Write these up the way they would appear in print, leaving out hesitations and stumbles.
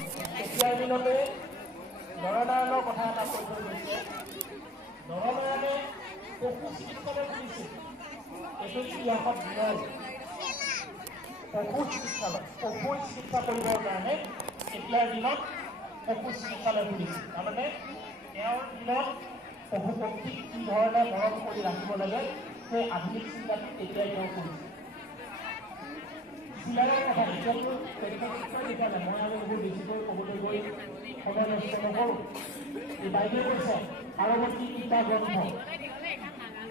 এতিয়াৰ দিনতে নৰনাৰায়ণৰ কথা এটা কৈ থৈ গৈছে। নৰনাৰায়ণে পশু চিকিৎসালয় খুলিছিল। এইটো ইতিহাসত বিৰল। পশু চিকিৎসালয়, পশুৰ চিকিৎসা কৰিবৰ কাৰণে এতিয়াৰ দিনত পশু চিকিৎসালয় খুলিছিল। তাৰমানে তেওঁৰ দিনত পশু পক্ষীক কি ধৰণে মৰম কৰি ৰাখিব লাগে সেই আধুনিক চিন্তাটো তেতিয়াই তেওঁ কৰিছিল। চিলাৰৰ কথা এতিয়াতো তথ্যচিত্ৰ তেতিয়া নাই। মই আৰু বহুত বেছিকৈ ক'বলৈ গৈ সময় নষ্ট নকৰোঁ। এই বাইদেৱে কৈছে পাৰৱতী গীতা গ্ৰন্থ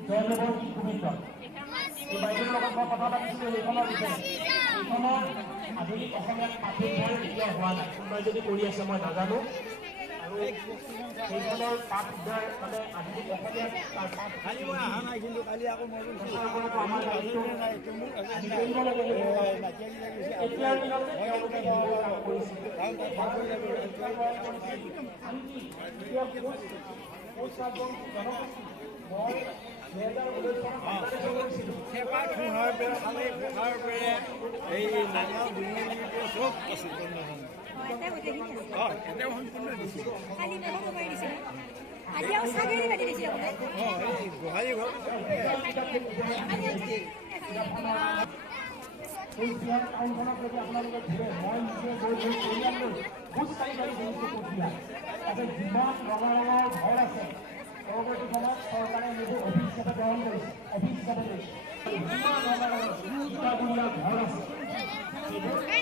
জয়দেৱৰ গীত গোবিন্দ। এই বাইদেউৰ লগত মই কথা পাতিছিলোঁ সেইখনৰ বিষয়ে। সেইখনৰ আধুনিক অসমীয়াত পাঠোদ্ধাৰ এতিয়াও হোৱা নাই। কোনোবাই যদি কৰি আছে মই নাজানো। আৰু সেইখনৰ পাঠ উদ্ধাৰ মানে আধুনিক অসমীয়াত তাৰ পাঠ আমাৰ দায়িত্ব কৰিব লাগে। এতিয়াৰ দিনতে তেওঁলোকে সেইবোৰ কাম কৰিছিল। আনকি এতিয়া মই 2019 এই সিহঁত টাউনখনত যদি আপোনালোকে ঘূৰে, মই নিজে গৈ পৰিয়াললৈ খোজ কাঢ়ি গৈছোঁ কঠীয়া। তাতে যিমান ৰঙা ৰঙৰ ঘৰ আছে পৰৱৰ্তী সময়ত চৰকাৰে সেইবোৰ অফিচ হিচাপে গ্ৰহণ কৰিছে, অফিচ হিচাপে লৈছে। যিমান ৰঙা ৰঙৰ ঘৰ আছে সেইবোৰ